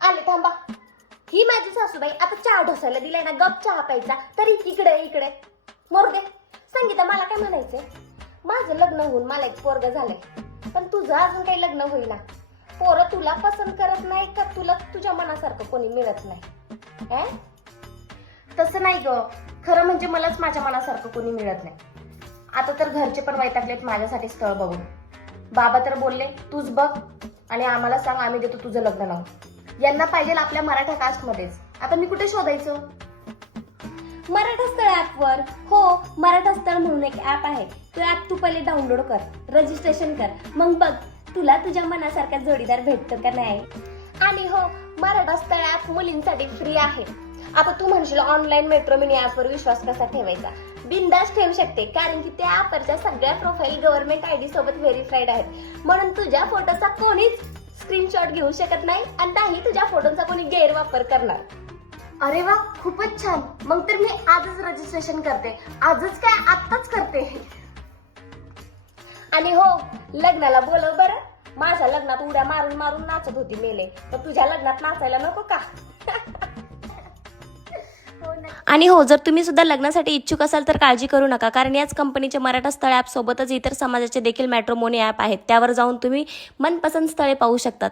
आले थांबा. ही माझी सासूबाई आता चहा ढोसायला दिलाय ना, गप चहा प्यायचा तरी इकडे इकडे. मरू दे. संगीता मला काय म्हणायचंय, माझं लग्न होऊन मला एक पोरग झालंय, पण तुझं अजून काही लग्न होईना. पोरं तुला पसंत करत नाही का तुला तुझ्या मनासारखं कोणी मिळत नाही? तसं नाही ग, खरं म्हणजे मलाच माझ्या मनासारखं कोणी मिळत नाही. आता तर घरचे पण वैतागलेत माझ्यासाठी स्थळ बघून. बाबा तर बोलले तूच बघ आणि आम्हाला सांग, आम्ही देतो तुझं लग्न लावून. यांना पाहिजे आपल्या मराठा कास्टमध्येच. आता मी कुठे शोधायचं? मराठा स्थळ ऍपवर. हो, मराठा स्थळ म्हणून एक ऍप आहे. तो ऍप तू पहिले डाउनलोड कर, रजिस्ट्रेशन कर, मग बघ तुला तुझ्या मनासारखा जोडीदार भेटतो का नाही. आणि हो, मराठा स्थळ ऍप मुलींसाठी फ्री आहे. आता तू म्हणशील ऑनलाईन मेट्रो मिनी ऍपवर विश्वास कसा ठेवायचा? बिंदास ठेवू शकते, कारण की त्या ऍपवरच्या सगळ्या प्रोफाईल गव्हर्नमेंट आयडी सोबत व्हेरीफाईड आहेत. म्हणून तुझ्या फोटोचा कोणीच स्क्रीनशॉट घेऊ शकत नाही आणि नाही तुझ्या फोटोचा कोणी गैरवापर करणार. अरे वा, खूपच छान. मग तर मी आजच रजिस्ट्रेशन करते. आजच काय, आत्ताच करते. आणि हो, लग्नाला बोलव बरं. माझ्या लग्नात उड्या मारून मारून नाचत होती मेले, तर तुझ्या लग्नात नाचायला नको का? आणि हो, जर तुम्ही सुद्धा लग्नासाठी इच्छुक असाल तर काळजी करू नका, कारण याच कंपनीचे मराठा स्थळ ॲप सोबतच इतर समाजाचे देखील मॅट्रिमोनी ॲप आहेत. त्यावर जाऊन तुम्ही मनपसंत स्थळे पाहू शकतात.